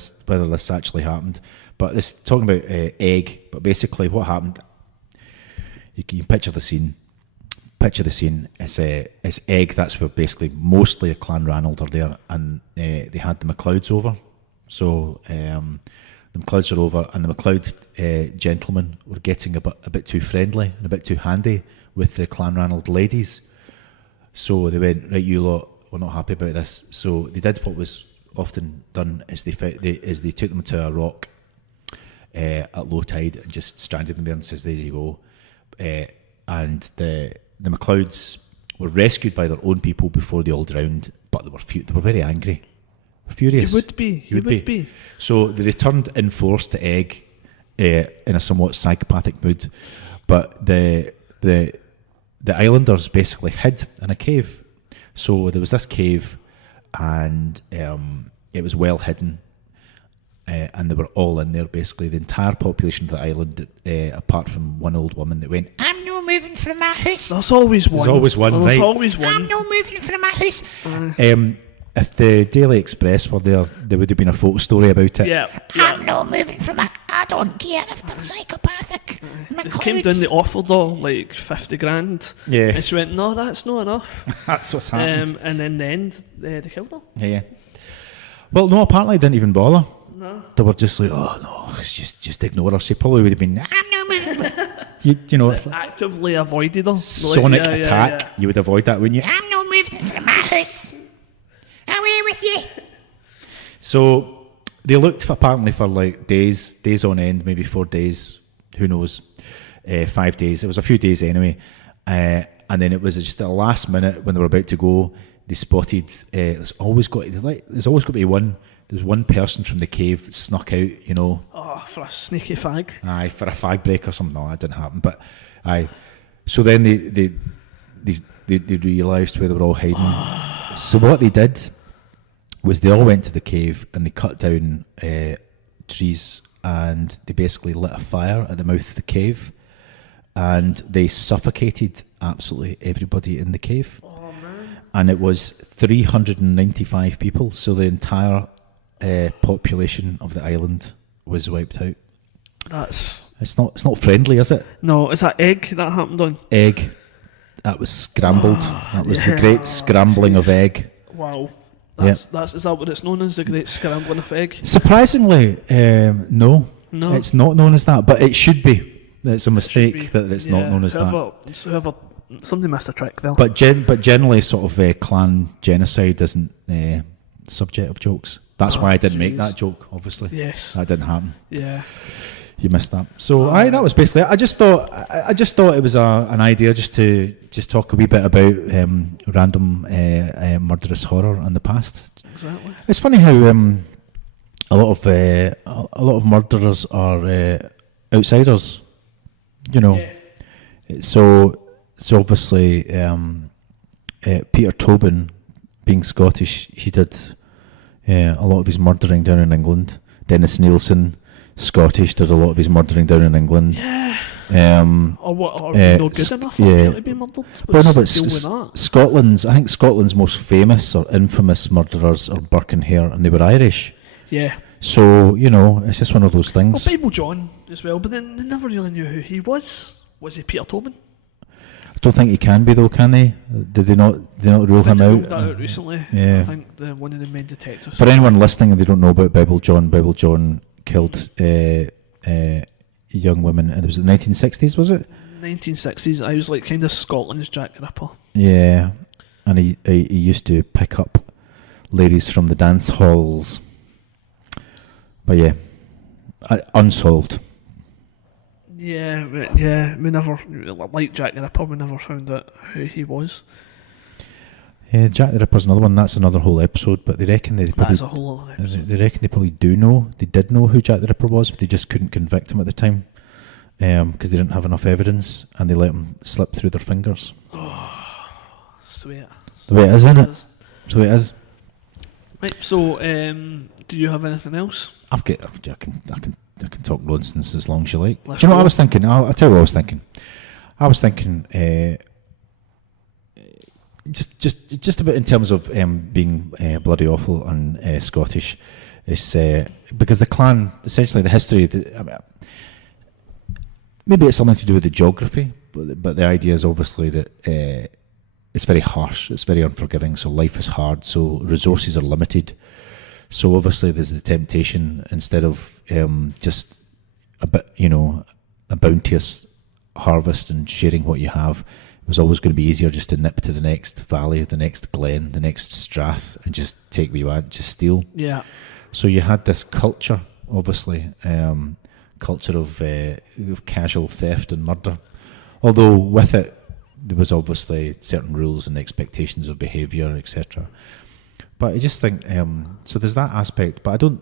this actually happened, but this talking about egg. But basically, what happened? You can picture the scene. It's egg. That's where basically mostly a Clan Ranald are there, and they had the MacLeods over. So the MacLeods are over, and the MacLeod gentlemen were getting a bit too friendly and a bit too handy with the Clan Ranald ladies. So they went, right, you lot, we're not happy about this. So they did what was often done: is they took them to a rock at low tide and just stranded them there and says, there you go. And the MacLeods were rescued by their own people before they all drowned, but they were very angry. furious. He would be. He would be. So they returned in force to Egg in a somewhat psychopathic mood, but the islanders basically hid in a cave. So there was this cave, and it was well hidden, and they were all in there. Basically, the entire population of the island, apart from one old woman that went, I'm no moving from my house. There's always one. There's always one, There's right? always I'm one. no moving from my house. if the Daily Express were there would have been a photo story about it. Yeah. I'm no moving from my... I don't care if they're psychopathic. They came down, they offered her like 50 grand. Yeah. And she went, no, that's not enough. That's what's happened. And in the end, they killed her. Yeah. Well, no, apparently they didn't even bother. No. They were just like, oh no, just ignore her. She probably would have been, I'm no moving. you know, it's like Actively avoided her. sonic Like, yeah, attack. yeah. You would avoid that, wouldn't you? I'm no moving from my house. Away with you. So they looked apparently for like days on end, maybe 4 days, who knows, 5 days. It was a few days anyway. And then it was just at the last minute when they were about to go, they spotted. There's always got to be one. There's one person from the cave that snuck out. You know. Oh, for a sneaky fag. Aye, for a fag break or something. No, that didn't happen. But aye. So then they realised where they were all hiding. So what they did was they all went to the cave and they cut down trees and they basically lit a fire at the mouth of the cave and they suffocated absolutely everybody in the cave. Oh, man. And it was 395 people, so the entire population of the island was wiped out. That's... It's not friendly, is it? No, is that Egg that happened on? Egg. That was scrambled. That was the great scrambling of egg. Wow. Yep. Is that what it's known as, the Great Scrambling of Egg? Surprisingly, no. No. It's not known as that, but it should be. It's a mistake Be. that it's not known as that. Whoever, somebody missed a trick there. But generally, sort of clan genocide isn't subject of jokes. That's why I didn't make jeez. that joke. Obviously, Yes. that didn't happen. Yeah. You missed that. So that was basically it. I just thought it was an idea just to talk a wee bit about random murderous horror in the past. Exactly. It's funny how a lot of murderers are outsiders. You know, so obviously Peter Tobin, being Scottish, he did a lot of his murdering down in England. Dennis Nielsen, Scottish, did a lot of his murdering down in England. Yeah. Or what? Are Uh, we not good enough up yeah. here to be murdered? But no, but Deal with that. I think Scotland's most famous or infamous murderers are Burke and Hare, and they were Irish. Yeah. So, you know, it's just one of those Well, things. Bible John as well, but then they never really knew who he was. Was he Peter Tobin? I don't think he can be though, can they? Did they not rule I think him they out? ruled that out recently. Yeah. I think one of the main detectives. For anyone listening and they don't know about Bible John killed young women, and it was the 1960s, was it? 1960s, I was like kind of Scotland's Jack the Ripper. Yeah, and he used to pick up ladies from the dance halls. But yeah, unsolved. Yeah, we never, like Jack the Ripper, we never found out who he was. Yeah, Jack the Ripper's another one. That's another whole episode. But they reckon they That probably is a whole other episode. they reckon they probably do know. They did know who Jack the Ripper was, but they just couldn't convict him at the time because they didn't have enough evidence, and they let him slip through their fingers. Sweet. The way it is, isn't it? So it is. Right, so do you have anything else? I can talk nonsense as long as you like. Let's Do you know what I go. was thinking? I'll tell you what I was thinking. I was thinking just a bit in terms of being bloody awful and Scottish. It's because the clan, essentially the history. Maybe it's something to do with the geography, but the idea is obviously that it's very harsh, it's very unforgiving. So life is hard. So resources are limited. So obviously there's the temptation, instead of just a bounteous harvest and sharing what you have, it was always going to be easier just to nip to the next valley, the next glen, the next strath, and just take what you want, just steal. Yeah. So you had this culture, obviously, culture of casual theft and murder. Although with it, there was obviously certain rules and expectations of behaviour, etc. But I just think so. There's that aspect, but I don't.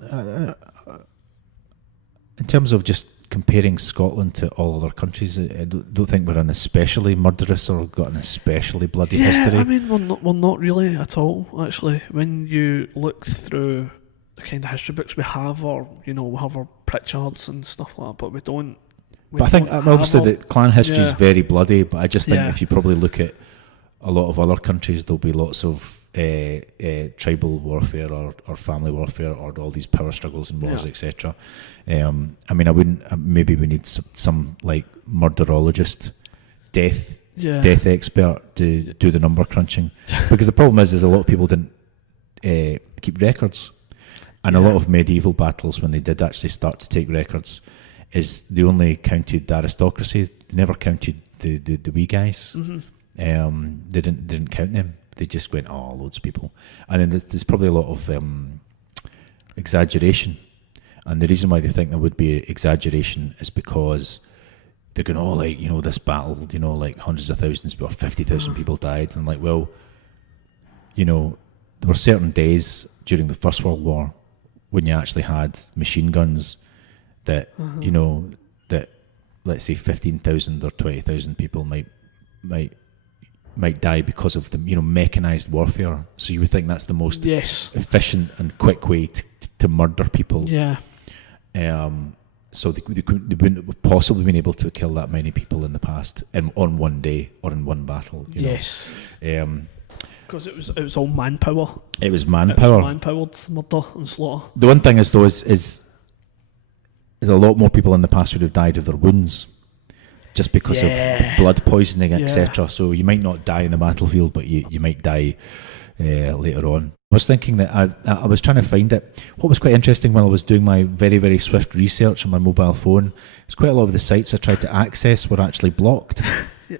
In terms of just comparing Scotland to all other countries, I don't think we're an especially murderous or got an especially bloody history. I mean, we're not really at all, actually. When you look through the kind of history books we have, or, we have our Pritchards and stuff like that, but we don't. But I think obviously the clan history is Yeah. very bloody, but I just think Yeah. if you probably look at a lot of other countries, there'll be lots of tribal warfare or family warfare or all these power struggles and wars, Yeah. etc. I mean, I wouldn't. Maybe we need some like murderologist, death expert to do the number crunching, because the problem is a lot of people didn't keep records, and a lot of medieval battles, when they did actually start to take records, is they only counted the aristocracy. They never counted the wee guys. Mm-hmm. They didn't count them. They just went, oh, loads of people. And then there's probably a lot of exaggeration. And the reason why they think there would be exaggeration is because they're going, oh, like, this battle, like hundreds of thousands or 50,000 people died. And like, well, there were certain days during the First World War when you actually had machine guns that, that, let's say 15,000 or 20,000 people might die because of the mechanized warfare. So you would think that's the most efficient and quick way to murder people. Yeah. So they wouldn't have possibly been able to kill that many people in the past on one day or in one battle. Yes. Because it was all manpower. It was manpower. It was manpowered murder and slaughter. The one thing is though is a lot more people in the past would have died of their wounds, just because of blood poisoning, etc. So you might not die in the battlefield, but you might die later on. I was thinking that I was trying to find it. What was quite interesting while I was doing my very, very swift research on my mobile phone is quite a lot of the sites I tried to access were actually blocked.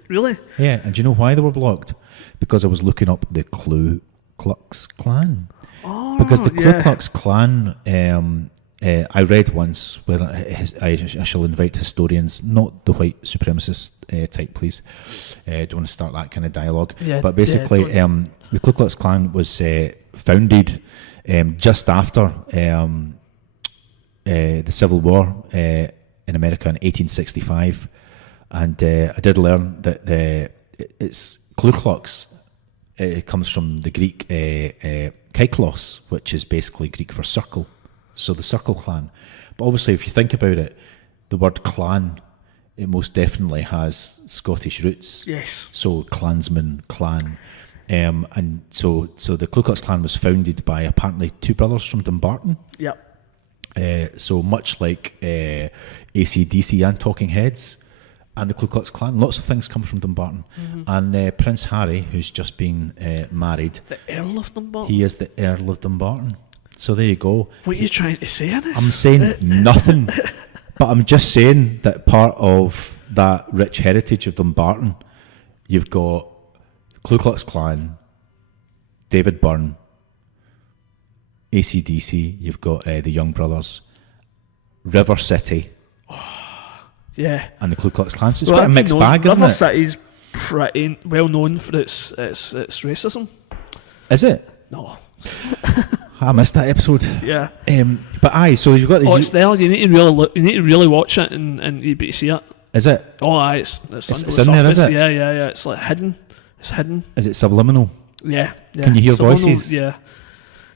Really? Yeah, and do you know why they were blocked? Because I was looking up the Ku Klux Klan. Oh, Because the Ku Klux Klan, I read once, whether I shall invite historians, not the white supremacist type, please. Don't want to start that kind of dialogue. Yeah, but basically, the Ku Klux Klan was founded just after the Civil War in America in 1865. And I did learn that it's Ku Klux. It comes from the Greek kaiklos, which is basically Greek for circle. So the Circle Clan. But obviously, if you think about it, the word clan, it most definitely has Scottish roots. Yes. So clansman, clan. And so the Ku Klux Klan was founded by apparently two brothers from Dumbarton. Yep. So much like AC/DC and Talking Heads and the Ku Klux Klan, lots of things come from Dumbarton. Mm-hmm. And Prince Harry, who's just been married, The Earl of Dumbarton? he is the Earl of Dumbarton. So there you go. What are you trying to say, Dennis? I'm saying nothing, but I'm just saying that part of that rich heritage of Dumbarton, you've got Ku Klux Klan, David Byrne, AC/DC, you've got the Young Brothers, River City, Yeah. and the Ku Klux Klan. So it's quite a mixed bag, isn't River it? City's pretty well known for its racism. Is it? No. I missed that episode. Yeah. But aye, so you've got the... Oh, it's there. You need to really look. You need to really watch it and you'd be to see it. Is it? Oh, aye, it's under It's the in surface. there, is it? Yeah. It's like hidden. It's hidden. Is it subliminal? Yeah. Can you hear Subliminal, voices? Yeah.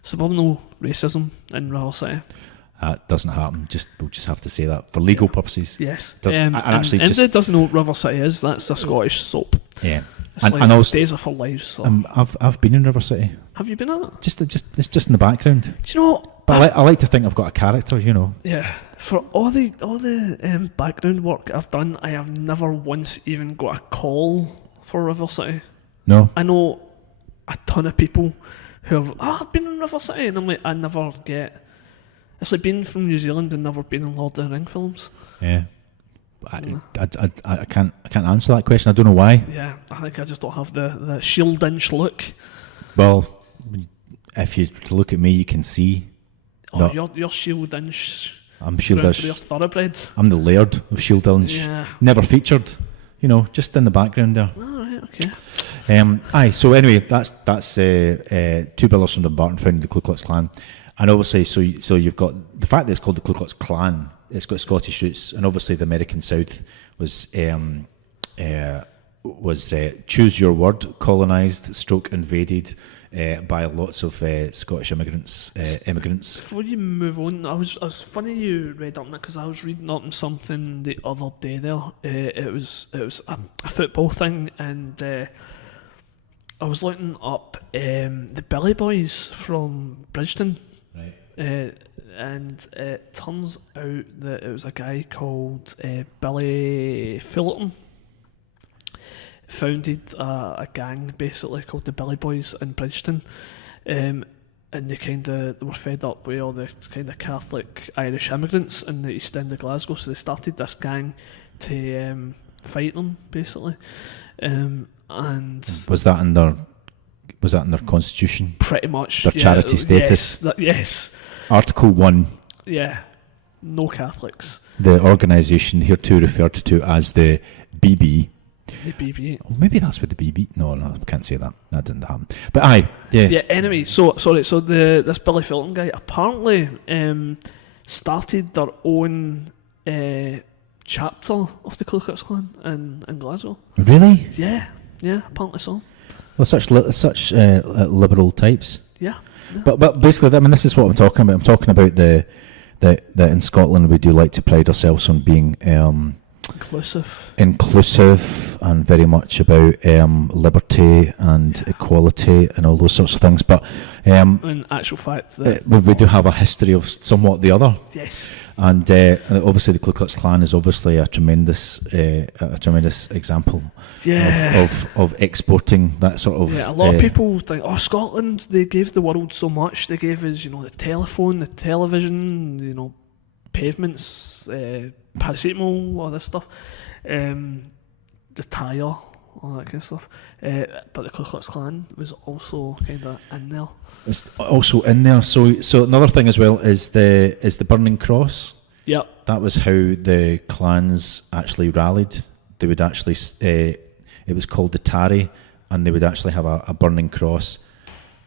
Subliminal racism in River City. That doesn't happen. We'll just have to say that for legal purposes. Yes. And actually and just- anybody doesn't know what River City is, that's a Scottish soap. Yeah. It's And- like and also- Days of Our Lives. So. I've been in River City. Have you been at it? It's just in the background. Do you know? But I like to think I've got a character, Yeah, for all the background work I've done, I have never once even got a call for River City. No. I know a ton of people who have, I've been in River City, and I'm like, I never get. It's like being from New Zealand and never been in Lord of the Ring films. Yeah. I can't answer that question. I don't know why. Yeah, I think I just don't have the shield inch look. Well, if you look at me, you can see. Oh, No. you're shield inch. I'm through and Shieldish. through, thoroughbred. I'm the laird of Shield Inch. Yeah. Never featured. Just in the background there. All right, okay. Aye. So anyway, that's two billers from Dumbarton founded the Ku Klux Klan, and obviously, so you've got the fact that it's called the Ku Klux Klan. It's got Scottish roots, and obviously the American South was choose your word, colonised, stroke invaded by lots of Scottish immigrants. Before you move on, I was funny you read up on it because I was reading up on something the other day there. It was a football thing, and I was looking up the Billy Boys from Bridgeton. Right. And it turns out that it was a guy called Billy Fullerton founded a gang basically called the Billy Boys in Bridgeton, and they were fed up with all the kind of Catholic Irish immigrants in the East End of Glasgow, so they started this gang to fight them basically, and Was that in their constitution? pretty much Their charity status? Yes. Article 1. Yeah, no Catholics. The organisation hereto referred to as the BB. The BB. Oh, maybe that's what the BB. No, I can't say that. That didn't happen. But aye, yeah. Yeah. Anyway, so this Billy Fulton guy apparently started their own chapter of the Ku Klux Klan in Glasgow. Really? Yeah. Apparently so. Well, such liberal types. Yeah. But basically, I mean, this is what I'm talking about. I'm talking about the that in Scotland we do like to pride ourselves on being inclusive and very much about liberty and equality and all those sorts of things. But in actual fact, we do have a history of somewhat the other. Yes. And obviously, the Ku Klux Klan is obviously a tremendous example of exporting that sort of. Yeah, a lot of people think, Scotland, they gave the world so much. They gave us, the telephone, the television, pavements, paracetamol, all this stuff, the tyre, all that kind of stuff. But the Ku Klux Klan was also kind of in there. It's also in there. So another thing as well is the Burning Cross. Yep. That was how the clans actually rallied. They would actually, it was called the Tari, and they would actually have a burning cross,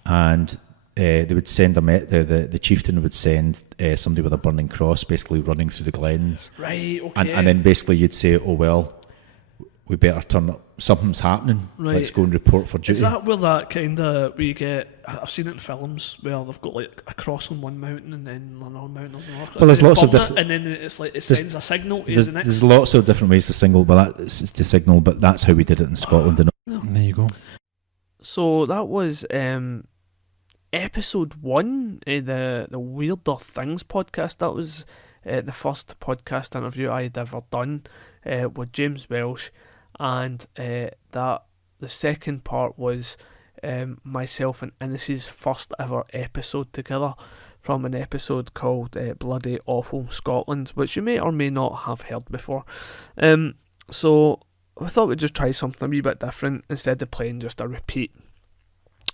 and they would send the chieftain would send somebody with a burning cross, basically running through the glens. Right. Okay. And then basically you'd say, oh well, we better turn up. Something's happening. Right. Let's go and report for duty. Is that where that kind of where you get? I've seen it in films where they've got like a cross on one mountain and then on another mountain there's another. Well, there's lots of different, and then it's like it sends a signal to the next. There's lots of different ways to signal, but that's to signal. But that's how we did it in Scotland. There you go. So that was episode 1 of the Weirder Things podcast. That was the first podcast interview I had ever done with James Welsh, and the second part was myself and Innes's first ever episode together from an episode called Bloody Awful Scotland, which you may or may not have heard before. So I thought we'd just try something a wee bit different instead of playing just a repeat.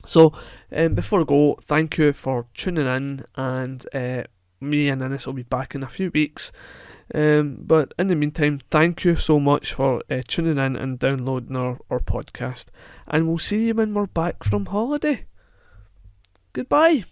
So before I go, thank you for tuning in, and me and Innes will be back in a few weeks. But in the meantime, thank you so much for tuning in and downloading our podcast, and we'll see you when we're back from holiday. Goodbye.